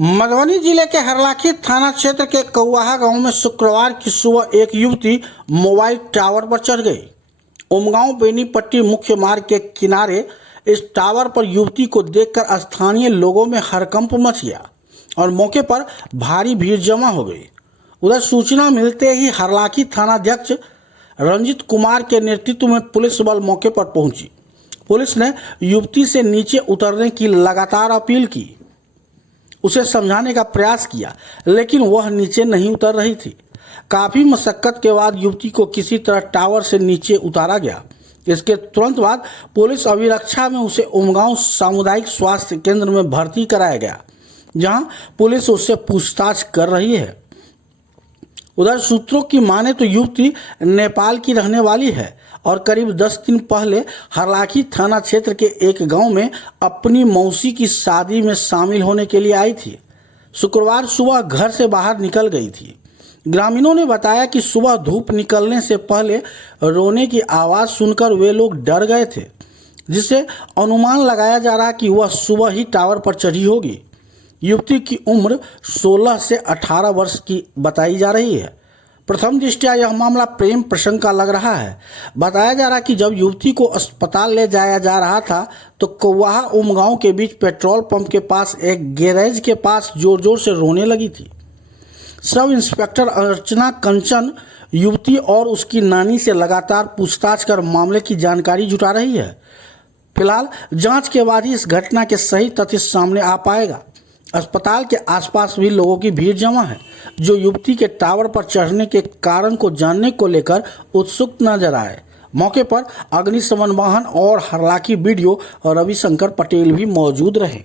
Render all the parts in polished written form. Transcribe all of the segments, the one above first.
मधुबनी जिले के हरलाखी थाना क्षेत्र के कौवाहा गांव में शुक्रवार की सुबह एक युवती मोबाइल टावर पर चढ़ गई। उमगांव बेनीपट्टी मुख्य मार्ग के किनारे इस टावर पर युवती को देखकर स्थानीय लोगों में हड़कंप मच गया और मौके पर भारी भीड़ जमा हो गई। उधर सूचना मिलते ही हरलाखी थानाध्यक्ष रंजित कुमार के नेतृत्व में पुलिस बल मौके पर पहुंची। पुलिस ने युवती से नीचे उतरने की लगातार अपील की, उसे समझाने का प्रयास किया, लेकिन वह नीचे नहीं उतर रही थी। काफ़ी मशक्कत के बाद युवती को किसी तरह टावर से नीचे उतारा गया। इसके तुरंत बाद पुलिस अभिरक्षा में उसे उमगांव सामुदायिक स्वास्थ्य केंद्र में भर्ती कराया गया, जहां पुलिस उससे पूछताछ कर रही है। उधर सूत्रों की माने तो युवती नेपाल की रहने वाली है और करीब 10 दिन पहले हरलाखी थाना क्षेत्र के एक गांव में अपनी मौसी की शादी में शामिल होने के लिए आई थी। शुक्रवार सुबह घर से बाहर निकल गई थी। ग्रामीणों ने बताया कि सुबह धूप निकलने से पहले रोने की आवाज़ सुनकर वे लोग डर गए थे, जिससे अनुमान लगाया जा रहा कि वह सुबह ही टावर पर चढ़ी होगी। युवती की उम्र 16 से 18 वर्ष की बताई जा रही है। प्रथम दृष्टया यह मामला प्रेम प्रसंग का लग रहा है। बताया जा रहा कि जब युवती को अस्पताल ले जाया जा रहा था तो कौवाहा उमगांव के बीच पेट्रोल पंप के पास एक गैरेज के पास जोर जोर से रोने लगी थी। सब इंस्पेक्टर अर्चना कंचन युवती और उसकी नानी से लगातार पूछताछ कर मामले की जानकारी जुटा रही है। फिलहाल जांच के बाद ही इस घटना के सही तथ्य सामने आ पाएगा। अस्पताल के आसपास भी लोगों की भीड़ जमा है, जो युवती के टावर पर चढ़ने के कारण को जानने को लेकर उत्सुक नजर आए। मौके पर अग्निशमन वाहन और हरलाखी वीडियो और रविशंकर पटेल भी मौजूद रहे।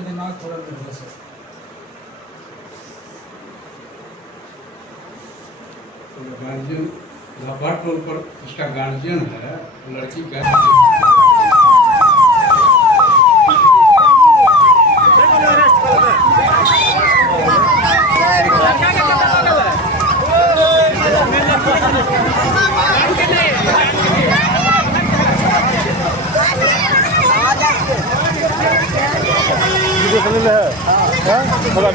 दिमाग थोड़ा निर्भर है। गार्जियन लाभार टोल पर उसका गार्जियन है लड़की का। थोड़ा